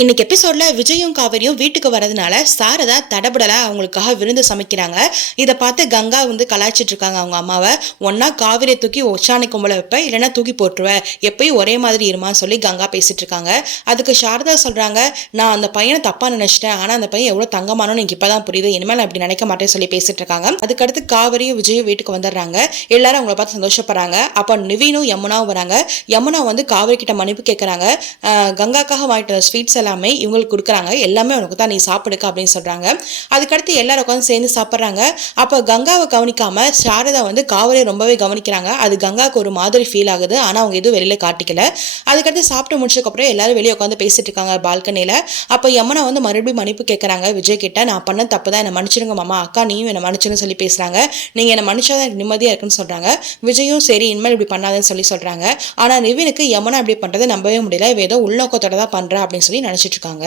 இன்னைக்கு எபிசோட்ல விஜயும் காவேரியும் வீட்டுக்கு வரதுனால சாரதா தடபுடலா அவங்களுக்காக விருந்து சமைக்கிறாங்க. இதை பார்த்து கங்கா கலாய்ச்சிட்டு இருக்காங்க அவங்க அம்மாவை. ஒன்னா காவிரியை தூக்கி ஒச்சாணி கும்பல வைப்ப, இல்லைன்னா தூக்கி போட்டுருவேன், எப்பயும் ஒரே மாதிரி இருமான்னு சொல்லி கங்கா பேசிட்டு இருக்காங்க. அதுக்கு சாரதா சொல்றாங்க, நான் அந்த பையனை தப்பா நினைச்சிட்டேன், ஆனா அந்த பையன் எவ்வளவு தங்கமானோன்னு எனக்கு இப்பதான் புரியுது, இனிமேல் நான் அப்படி நினைக்க மாட்டேன்னு சொல்லி பேசிட்டு இருக்காங்க. அதுக்கடுத்து காவிரியும் விஜயும் வீட்டுக்கு வந்துடுறாங்க. எல்லாரும் அவங்கள பார்த்து சந்தோஷப்படுறாங்க. அப்ப நிவீனும் யமுனாவும் வராங்க. யமுனா காவிரி கிட்ட மன்னிப்பு கேட்கறாங்க. கங்காக்காக வாங்கிட்டு ஸ்வீட்ஸ் எல்லாமே இவங்களுக்கு கொடுக்குறாங்க, எல்லாமே உனக்கு தான், நீ சாப்பிடுக்க அப்படின்னு சொல்றாங்க. அதுக்கடுத்து எல்லாரும் உட்காந்து சேர்ந்து சாப்பிட்றாங்க. அப்போ கங்காவை கவனிக்காம சாரதா காவிரியை ரொம்பவே கவனிக்கிறாங்க. அது கங்காவுக்கு ஒரு மாதிரி ஃபீல் ஆகுது, ஆனால் அவங்க எதுவும் வெளியில காட்டிக்கல. அதுக்கடுத்து சாப்பிட்டு முடிச்சதுக்கப்புறம் எல்லாரும் வெளியே உட்காந்து பேசிட்டு இருக்காங்க பால்கனியில். அப்போ யமுனா மறுபடியும் மன்னிப்பு கேட்குறாங்க விஜய் கிட்ட. நான் பண்ண தப்பு தான், என்னை மன்னிச்சிருங்க மாமா, அக்கா நீயும் என்னை மன்னிச்சுன்னு சொல்லி பேசுறாங்க. நீங்கள் என்னை மன்னிச்சாதான் எனக்கு நிம்மதியாக இருக்குன்னு சொல்றாங்க. விஜயும் சரி இனிமேல் இப்படி பண்ணாதுன்னு சொல்லி சொல்றாங்க. ஆனால் நிவினுக்கு யமுனா இப்படி பண்ணுறதை நம்பவே முடியல, ஏதோ உள்நோக்கத்தோட தான் பண்ணுறா அப்படின்னு சொல்லி நினச்சிட்டு இருக்காங்க.